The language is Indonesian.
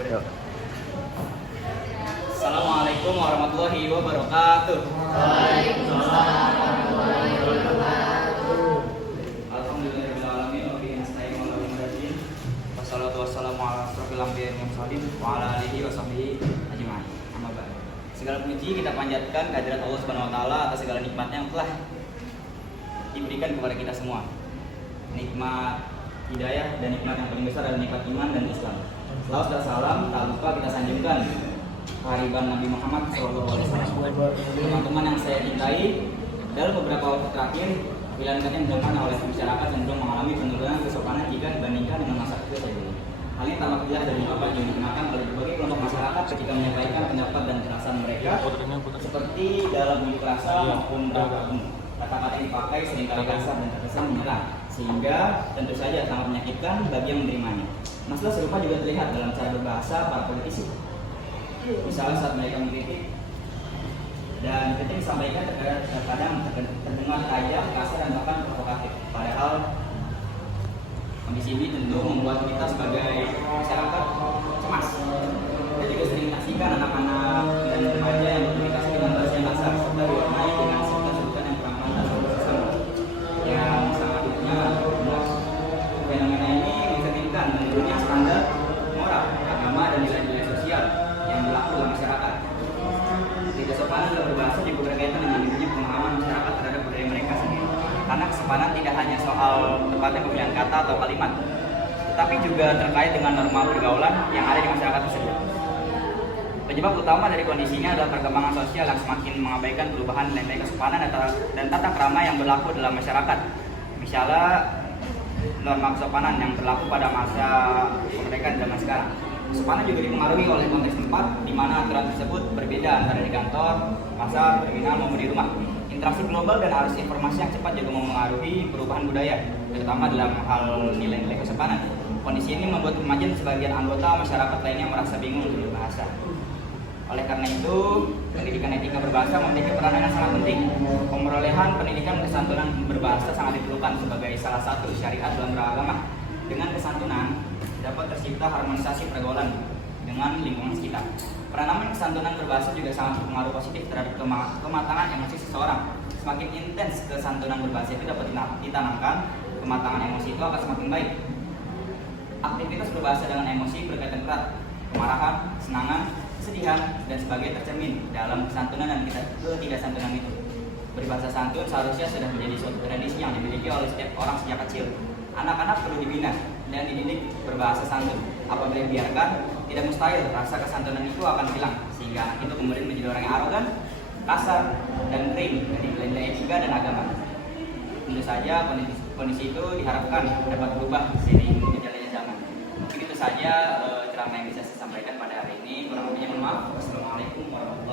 Yuk. Assalamualaikum warahmatullahi wabarakatuh. Waalaikumsalam warahmatullahi wabarakatuh. Alhamdulillahirabbil alamin wa bihi nasta'in wa ala ummatin. Wassalatu wassalamu ala asrofil anbiya'i wal mursalin wa ala alihi wa sahbihi ajma'in. Amma ba'd. Segala puji kita panjatkan kehadirat Allah Subhanahu wa taala atas segala nikmatnya yang telah diberikan kepada kita semua. Nikmat hidayah dan nikmat yang paling besar adalah nikmat iman dan Islam. Salam dan salam tak lupa kita sanjungkan kehariban Nabi Muhammad SAW. Teman-teman yang saya cintai, dalam beberapa waktu terakhir pilihan yang dilakukan oleh masyarakat cenderung mengalami penurunan kesopanan jika dibandingkan dengan masa kecil sebelumnya. Hal ini tampak jelas dari apa yang digunakan oleh berbagai kelompok masyarakat ketika menyampaikan pendapat dan perasaan mereka, seperti dalam unjuk rasa maupun beragam. Kata-kata yang dipakai seringkali kasar dan terkesan menyerang, sehingga tentu saja sangat menyakitkan bagi yang menerimanya. Masalah serupa juga terlihat dalam cara berbahasa para politisi. Misalnya saat mereka mengkritik dan kritik disampaikan terkadang terdengar tajam, kasar dan bahkan provokatif. Padahal kondisi ini tentu membuat kita sebagai masyarakat cemas. Kita juga sering menyaksikan anak-anak dan remaja yang berkomunikasi dengan bahasa yang kasar serta diwarnai dengan sebutan-sebutan yang kurang pantas bersama yang sangat dikenal. Fenomena ini mencerminkan menurunnya standar moral, agama dan nilai-nilai sosial yang berlaku dalam masyarakat. Kesopanan dalam berbahasa juga berkaitan dengan minimnya pemahaman masyarakat terhadap budaya mereka sendiri. Karena kesopanan tidak hanya soal tepatnya pemilihan kata atau kalimat, tetapi juga terkait dengan norma pergaulan yang ada di masyarakat tersebut. Penyebab utama dari kondisi ini adalah perkembangan sosial yang semakin mengabaikan perubahan nilai kesopanan dan tata krama yang berlaku dalam masyarakat. Misalnya norma kesopanan yang berlaku pada masa kemerdekaan zaman sekarang. Kesopanan juga dipengaruhi oleh konteks tempat di mana aturan tersebut berbeda antara di kantor, pasar, terminal maupun di rumah. Interaksi global dan arus informasi yang cepat juga mempengaruhi perubahan budaya, terutama dalam hal nilai-nilai kesopanan. Kondisi ini membuat kemajuan sebagian anggota masyarakat lainnya merasa bingung untuk berbahasa. Oleh karena itu, pendidikan etika berbahasa memiliki peranan yang sangat penting. Pemerolehan pendidikan kesantunan berbahasa sangat diperlukan sebagai salah satu syariat dalam beragama. Dengan kesantunan dapat tercipta harmonisasi pergaulan dengan lingkungan sekitar. Penanaman kesantunan berbahasa juga sangat berpengaruh positif terhadap kematangan emosi seseorang. Semakin intens kesantunan berbahasa itu dapat ditanamkan, kematangan emosi itu akan semakin baik. Aktivitas berbahasa dengan emosi berkaitan erat, kemarahan, kesenangan, kesedihan, dan sebagainya tercermin dalam kesantunan dan ketidaksantunan itu. Berbahasa santun seharusnya sudah menjadi suatu tradisi yang dimiliki oleh setiap orang sejak kecil. Anak-anak perlu dibina dan dididik berbahasa santun. Apabila dibiarkan, tidak mustahil rasa kesantunan itu akan hilang, sehingga anak itu kemudian menjadi orang yang arogan, kasar, dan kering dari nilai etika dan agama. Tentu saja kondisi itu diharapkan dapat berubah seiring berjalannya zaman. Mungkin itu saja ceramah yang bisa saya sampaikan pada hari ini. Kurang lebihnya mohon maaf. Wassalamualaikum warahmatullahi wabarakatuh.